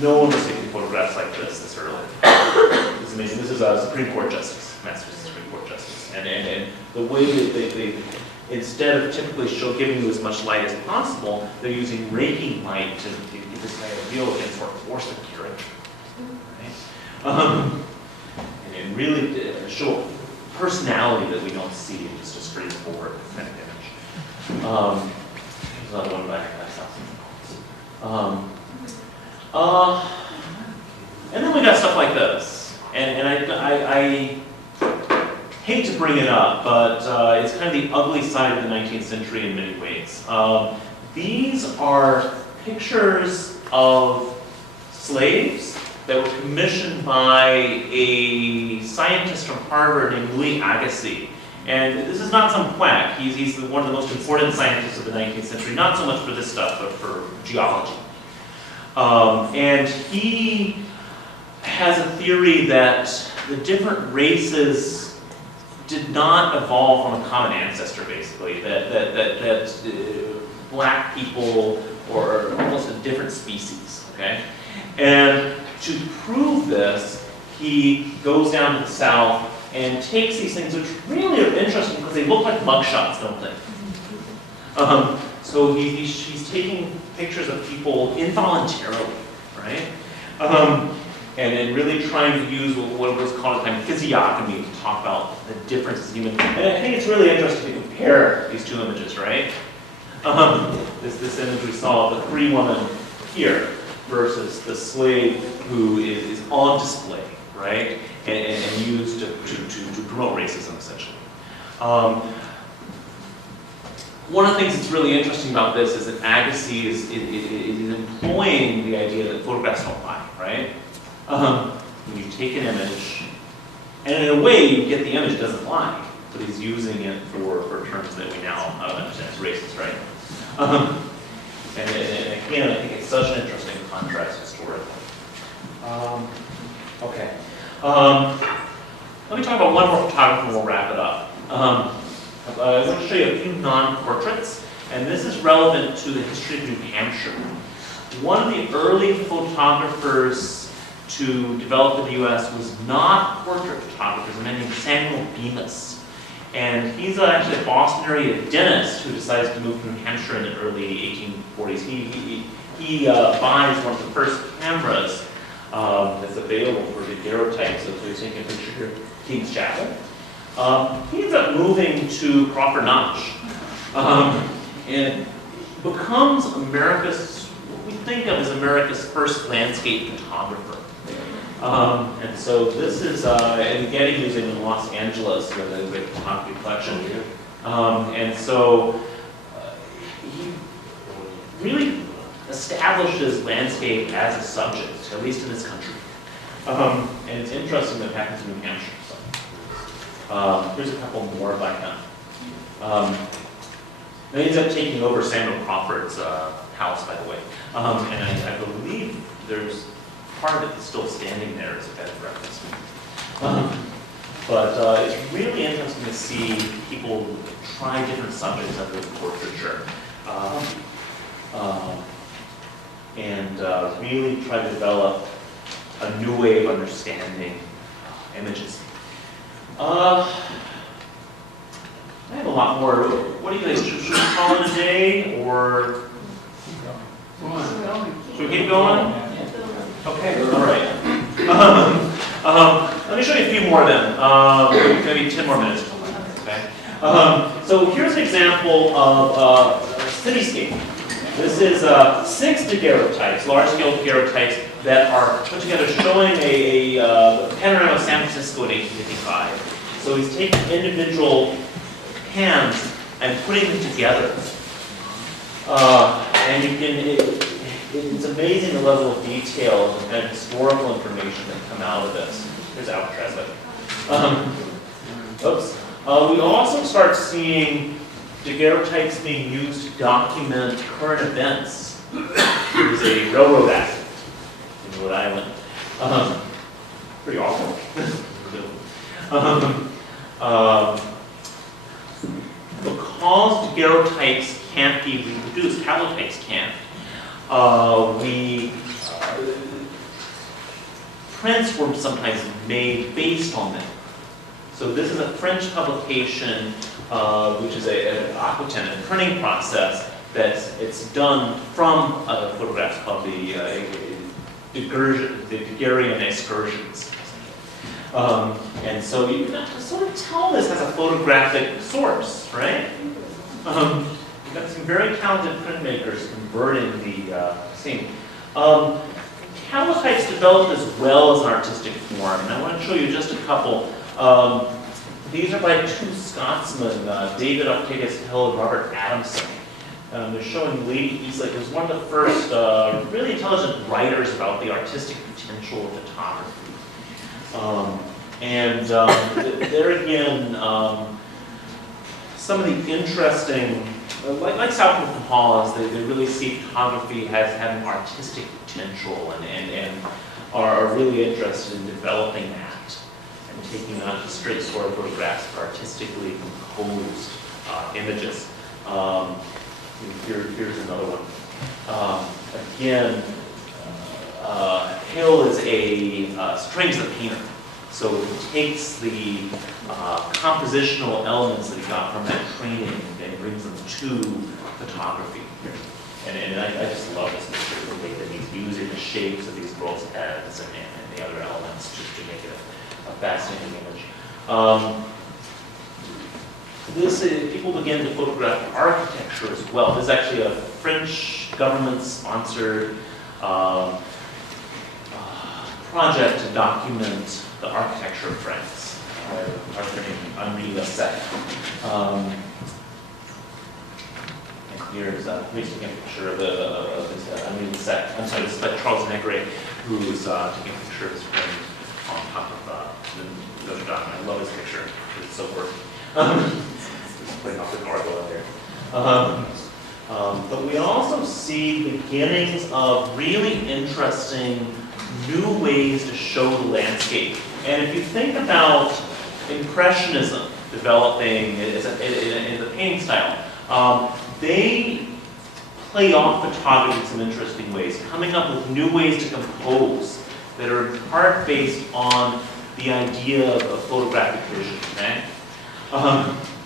No one was taking photographs like this early. This is amazing. This is a Supreme Court Justice, Massachusetts Supreme Court Justice. And the way that they instead of typically giving you as much light as possible, they're using raking light to get this idea and sort of force the character. Right? And really show personality that we don't see in just a straightforward kind of image. There's another one by and then we got stuff like this, and I hate to bring it up, but it's kind of the ugly side of the 19th century in many ways. These are pictures of slaves that were commissioned by a scientist from Harvard named Louis Agassiz. And this is not some quack. He's one of the most important scientists of the 19th century, not so much for this stuff, but for geology. And he has a theory that the different races did not evolve from a common ancestor, basically. That black people were almost a different species, okay? And to prove this, he goes down to the south and takes these things, which really are interesting because they look like mugshots, don't they? So he's taking pictures of people involuntarily, right? And then really trying to use what was called at the time physiognomy to talk about the differences in human. And I think it's really interesting to compare these two images, right? This image we saw of the free woman here versus the slave who is on display, right? And used to promote racism, essentially. One of the things that's really interesting about this is that Agassiz is employing the idea that photographs don't lie, right? When you take an image, and in a way you get the image doesn't lie, but he's using it for terms that we now understand as racist, right? And again, I think it's such an interesting contrast historically. Okay. Let me talk about one more photography and we'll wrap it up. I want to show you a few non-portraits, and this is relevant to the history of New Hampshire. One of the early photographers to develop in the U.S. was not portrait photographers, a man named Samuel Bemis. And he's actually a Boston area dentist who decides to move to New Hampshire in the early 1840s. He buys one of the first cameras that's available for daguerreotypes. So he's taking a picture here of King's Chapel. He ends up moving to Crawford Notch and becomes what we think of as America's first landscape photographer. And so this is in the Getty Museum in Los Angeles, with a great photography collection. And so he really establishes landscape as a subject, at least in this country. And it's interesting that it happens in New Hampshire. Here's a couple more by him. He ends up taking over Samuel Crawford's house, by the way. And I believe there's part of it that's still standing there as a bed of breakfast. But it's really interesting to see people try different subjects under portraiture. and really try to develop a new way of understanding images. I have a lot more. What do you guys, should we call it a day, or should we keep going? Okay, all right. Let me show you a few more then. Maybe 10 more minutes. Okay. So here's an example of cityscape. This is 6 daguerreotypes, large-scale daguerreotypes that are put together showing a panorama of San Francisco in 1855. So he's taking individual pans and putting them together. And you can, it's amazing the level of detail and historical information that come out of this. Here's Alcatraz. Oops. We also start seeing daguerreotypes being used to document current events. There's a railroad accident in Rhode Island. Pretty awful. Because daguerreotypes can't be reproduced, halotypes can. Prints were sometimes made based on them. So this is a French publication, which is an aquatin, a printing process it's done from photographs called the Daguerrean excursions. And so you can sort of tell this has a photographic source, right? You've got some very talented printmakers converting the scene. Halotypes developed as well as an artistic form, and I want to show you just a couple. These are by 2 Scotsmen, David Octavius Hill and Robert Adamson. They're showing Lady Eastlake, who's one of the first really intelligent writers about the artistic potential of photography. There again, some of the interesting, like Southwood from Hall, is they really see photography as having artistic potential and are really interested in developing that and taking not just straight story photographs, but artistically composed images. Here's another one. Again, Hill is trains the painter. So he takes the compositional elements that he got from that training and brings them to photography. And I just love this picture, the way that he's using the shapes of these girls' heads and the other elements just to make it a fascinating image. People begin to photograph architecture as well. This is actually a French government-sponsored project to document the architecture of France. Arthur named Henri Lessec. And here's taking a picture of Henri Lessec. I'm sorry, this is by Charles Negre, who's taking a picture of his friend on top of the Notre Dame. I love this picture. It's so worthy. Just putting off the gargoyle there. But we also see beginnings of really interesting new ways to show the landscape. And if you think about Impressionism developing in the painting style, they play off photography in some interesting ways, coming up with new ways to compose that are in part based on the idea of photographic vision, right?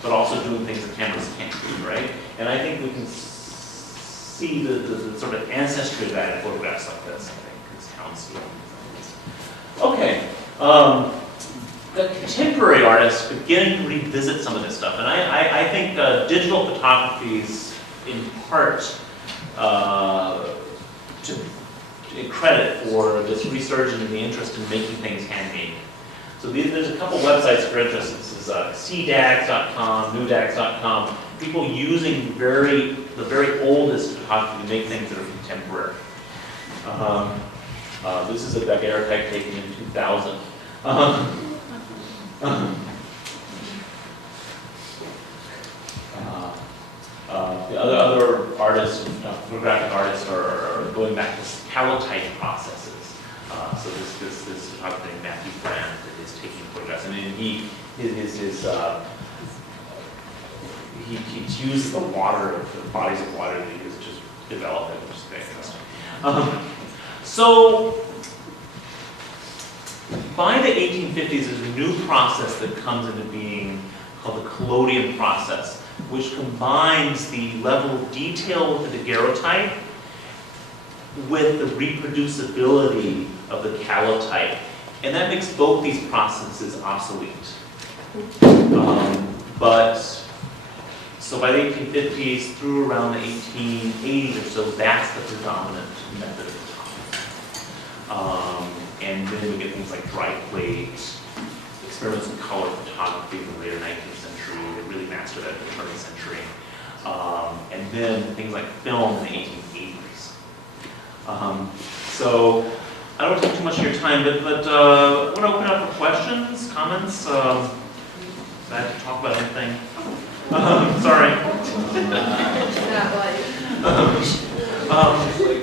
But also doing things that cameras can't do, right? And I think we can see the sort of ancestry of that in photographs like this, I think, this town scale. Okay. The contemporary artists beginning to revisit some of this stuff. And I think digital photography is in part to credit for this resurgence in the interest in making things handmade. So there's a couple websites for interest. This is cdags.com, newdags.com. People using the very oldest photography to make things that are contemporary. This is a daguerreotype taken in 2000. The other artists, photographic artists, are going back to halotype processes. So this photographer named Matthew Brand is taking photographs, and he uses the bodies of water that he uses to develop it, which is very interesting. So, by the 1850s, there's a new process that comes into being called the collodion process, which combines the level of detail with the daguerreotype with the reproducibility of the calotype. And that makes both these processes obsolete. So by the 1850s through around the 1880s or so, that's the predominant method of photography. And then we get things like dry plate, experiments in color photography in the later 19th century. They really mastered that in the 20th century. And then things like film in the 1880s. So I don't want to take too much of your time, but I want to open up for questions, comments. Glad to talk about anything. Sorry.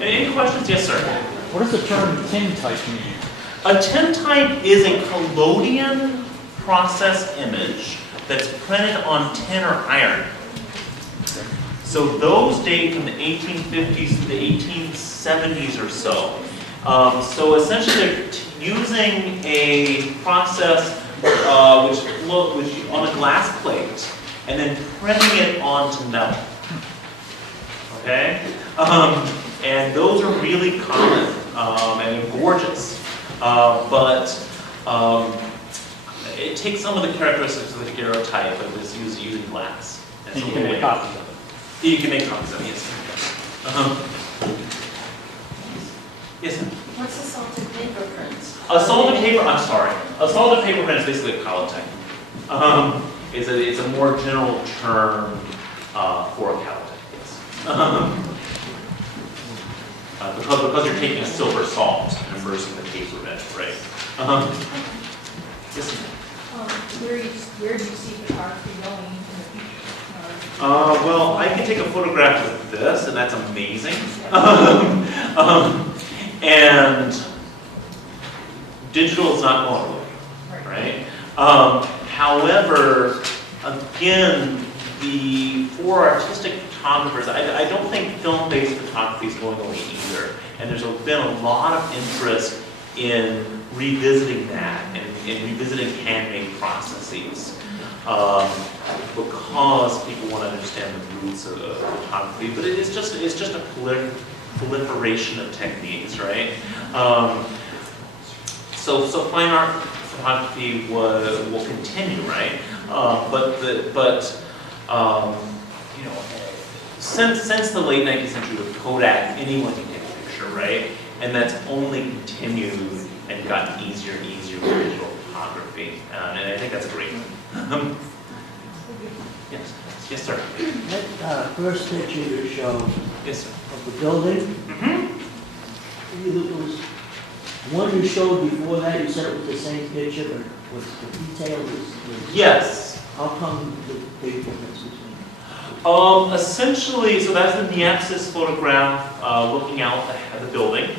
Any questions? Yes, sir. What does the term tintype mean? A tintype is a collodion process image that's printed on tin or iron. So those date from the 1850s to the 1870s or so. So essentially they're using a process which on a glass plate and then printing it onto metal. Okay? And those are really common and gorgeous. But it takes some of the characteristics of the daguerreotype, but it's using glass. And you can make copies of it. You can make copies of it, yes. Yes, sir. What's a salted paper print? A salted paper, I'm sorry. A salted paper print is basically a calotype. It's a more general term for a calotype, yes. Because you're taking silver salt and immersing the paper in it, right? Yes, Where do you see photography going in the future? well, I can take a photograph of this, and that's amazing. And digital is not going away, right? However, again, for artistic photographers, I don't think film-based photography is going away either. And there's been a lot of interest in revisiting that and revisiting handmade processes because people want to understand the roots of photography. But it's just a proliferation of techniques, right? So fine art photography will continue, right? You know, since the late 19th century with Kodak, anyone can take a picture, right? And that's only continued and gotten easier and easier with digital photography, and I think that's a great one. Yes, sir. That first picture you showed Yes, sir. of the building, it was one you showed before that, you said it was the same picture, but was the detail was Yes. how come the big difference between? Essentially, so that's the Neapsis photograph looking out at the building.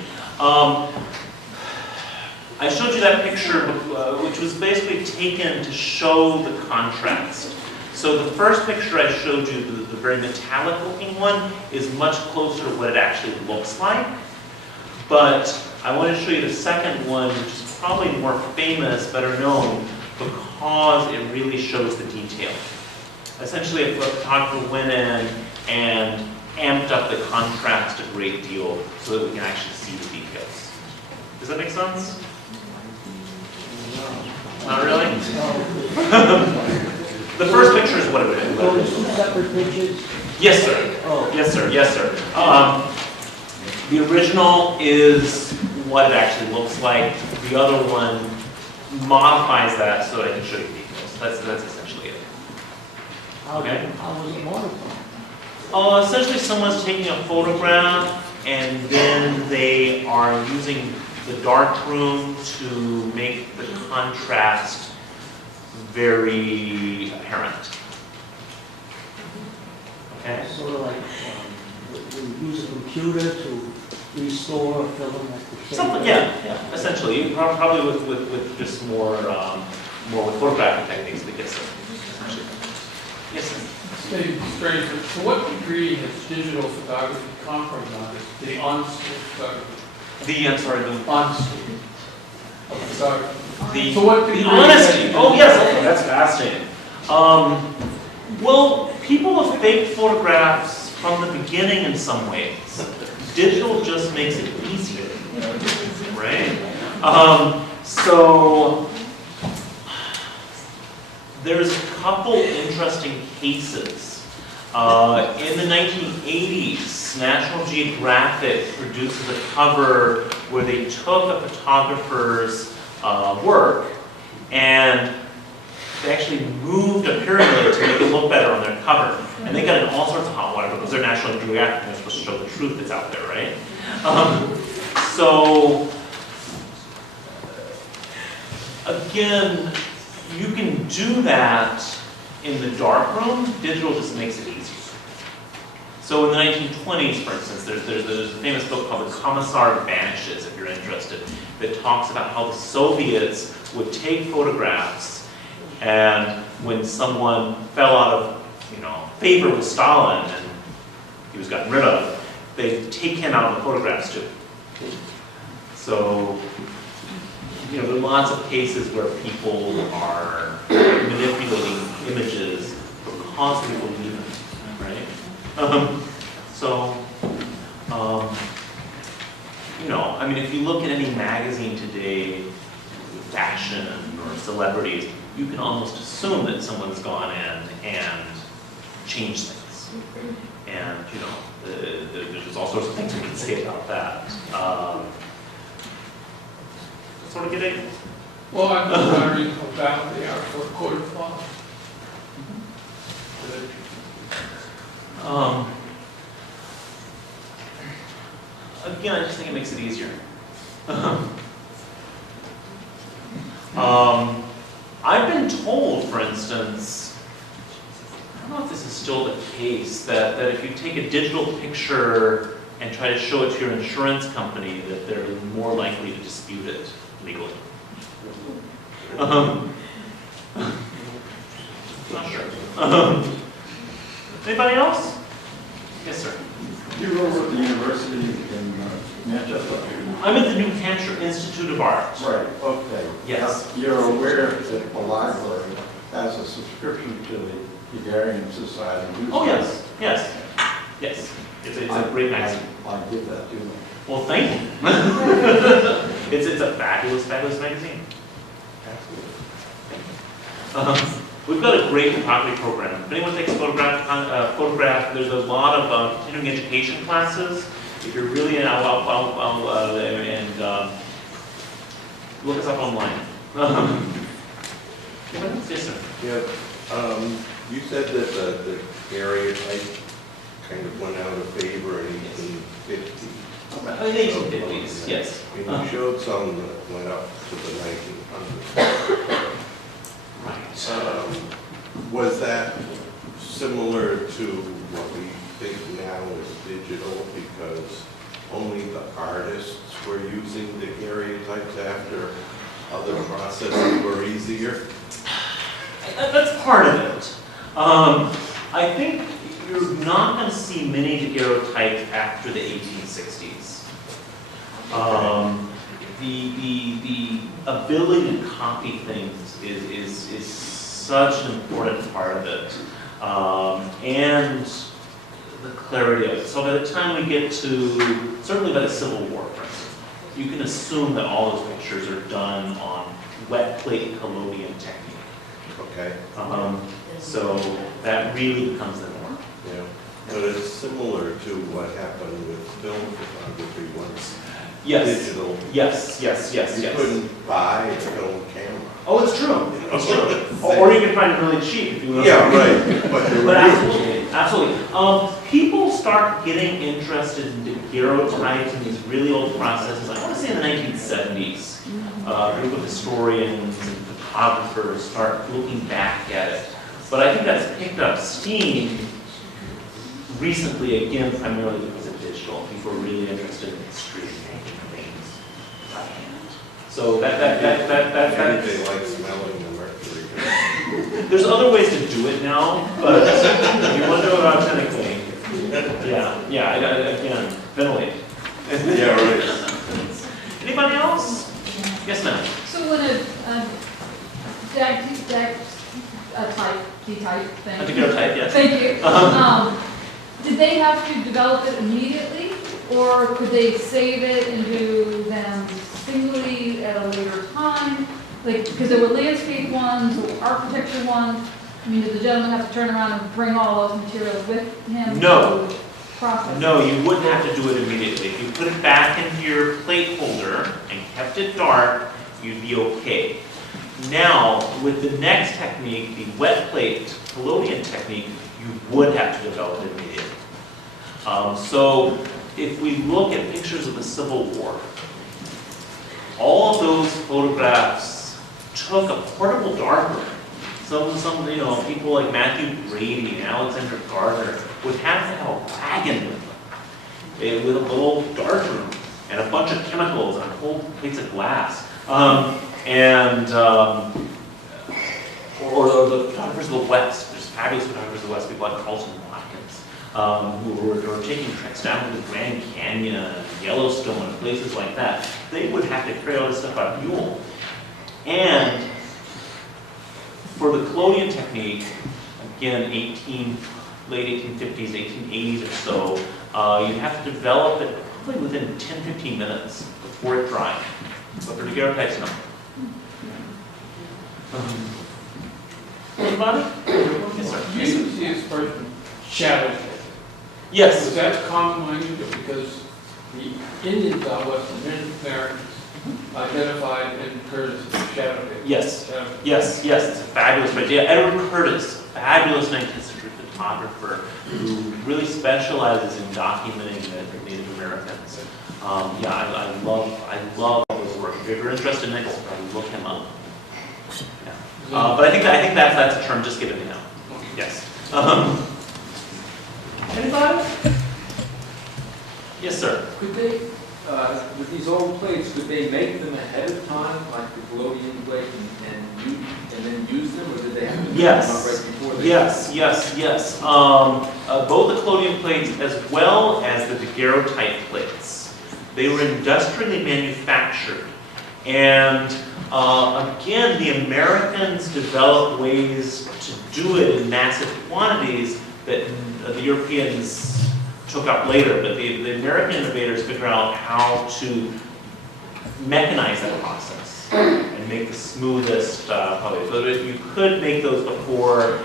I showed you that picture, which was basically taken to show the contrast. So the first picture I showed you, the very metallic looking one, is much closer to what it actually looks like. But I want to show you the second one, which is probably more famous, better known, because it really shows the detail. Essentially, a photographer went in and amped up the contrast a great deal so that we can actually see the details. Does that make sense? Not really? The first picture is what it is. Oh, it's two separate pictures? Yes, sir. Oh. Yes, sir. Yes, sir. The original is what it actually looks like. The other one modifies that so I can show you details. That's essentially it. How was it modified? Essentially, someone's taking a photograph and then they are using the darkroom to make the contrast very apparent. Okay? Sort of like we use a computer to restore a film at the same Something, yeah, essentially, probably with just more with photographic techniques, I guess. Yes, sir. may be strange, but to what degree has digital photography compromised the on-stage photography? I'm sorry, On-stage of photography. the To what degree? honesty. Oh yes, okay, that's fascinating. Well, people have faked photographs from the beginning in some ways. Digital just makes it easier, right? So there's a couple interesting cases. In the 1980s, National Geographic produces a cover where they took a photographer's work and they actually moved a pyramid to make it look better on their cover. And they got in all sorts of hot water because they're National Geographic and they're supposed to show the truth that's out there, right? So, again, you can do that in the darkroom. Digital just makes it easier. So in the 1920s, for instance, there's a famous book called The Commissar Vanishes, if you're interested, that talks about how the Soviets would take photographs, and when someone fell out of favor with Stalin and he was gotten rid of, they'd take him out of the photographs too. So, there are lots of cases where people are manipulating images because people need them, right? If you look at any magazine today, fashion or celebrities, you can almost assume that someone's gone in and changed things. And, there's all sorts of things we can say about that. Sort of getting. Well, I'm just wondering about the outdoor quarter file. Again, I just think it makes it easier. I've been told, for instance, I don't know if this is still the case, that if you take a digital picture and try to show it to your insurance company, that they're more likely to dispute it legally. Not sure. Anybody else? Yes, sir. You were over at the university in Manchester. I'm at the New Hampshire Institute of Art. Right, okay. Yes. You're aware that the library has a subscription to the Hungarian Society. Oh, yes, yes, yes. It's a great magazine. I did that too. Well, thank you. It's a fabulous, fabulous magazine. We've got a great photography program. If anyone takes photograph, there's a lot of continuing education classes. If you're really in, look us up online. Yes, sir. Yeah, you said that the area type kind of went out of favor in 1850. In the 1850s, yes. And you showed some that went up to the 1900s. Right. Was that similar to what we think now as digital, because only the artists were using the area types after other processes were easier? That's part of it. I think you're not going to see many daguerreotypes after the 1860s. The ability to copy things is such an important part of it, and the clarity of it. So by the time we get to, certainly by the Civil War, for instance, you can assume that all those pictures are done on wet plate collodion technique. Okay. So that really becomes the norm. Yeah. But it's similar to what happened with film photography once digital. Yes. You couldn't buy a film camera. Oh, it's true. It's true. Or you can find it really cheap if you want. Yeah, right. But absolutely. People start getting interested in daguerreotypes and these really old processes. I want to say in the 1970s, a group of historians and photographers start looking back at it. But I think that's picked up steam recently, again, primarily because of digital. People are really interested in history and making things by hand. So they like smelling the mercury. There's other ways to do it now, but if you want to do it authentically, again, ventilate. Yeah, right. Anybody else? Yes, ma'am. So when a D-type thing. A Ghetto Type, yes. Thank you. Did they have to develop it immediately, or could they save it and do them singly at a later time? Like, because there were landscape ones, or architecture ones. I mean, did the gentleman have to turn around and bring all those materials with him? No. To process? No, you wouldn't have to do it immediately. If you put it back into your plate holder and kept it dark, you'd be okay. Now, with the next technique, the wet plate collodion technique, you would have to develop it immediately. So if we look at pictures of the Civil War, all of those photographs took a portable darkroom. Some people like Matthew Brady and Alexander Gardner would have to have a wagon with them, with a little darkroom and a bunch of chemicals and whole plates of glass. Or the photographers of the West. There's fabulous photographers of the West, people like Carlton Watkins, who were taking treks down to the Grand Canyon, Yellowstone, and places like that. They would have to carry all this stuff on mule. And for the collodion technique, again, late 1850s, 1880s or so, you'd have to develop it probably within 10-15 minutes before it dried. But for the Ghetto Types, no. Anybody? Yes, sir. You see this person shadow pit. Yes. Was that common language, or because the Indians out west, the Americans, identified Edward Curtis as shadow pit? Yes. Shadow pit. Yes, it's a fabulous idea. Edward Curtis, fabulous 19th century photographer who really specializes in documenting the Native Americans. I love his work. If you're interested in it, probably look him up. Yeah. But I think that's a term just given to him. Yes. Anybody? Yes, sir. Could they, with these old plates, could they make them ahead of time, like the collodion plate, and then use them, or did they have to make them up right before they? Yes. Both the collodion plates as well as the daguerreotype plates, they were industrially manufactured. And again, the Americans developed ways to do it in massive quantities that the Europeans took up later, but the American innovators figured out how to mechanize that process and make the smoothest probably. So if you could make those before,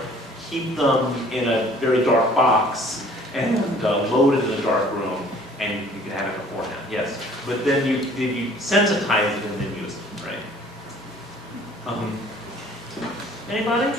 keep them in a very dark box and load it in a dark room, and you can have it beforehand, yes. But then you sensitize it and then use it, right? Anybody?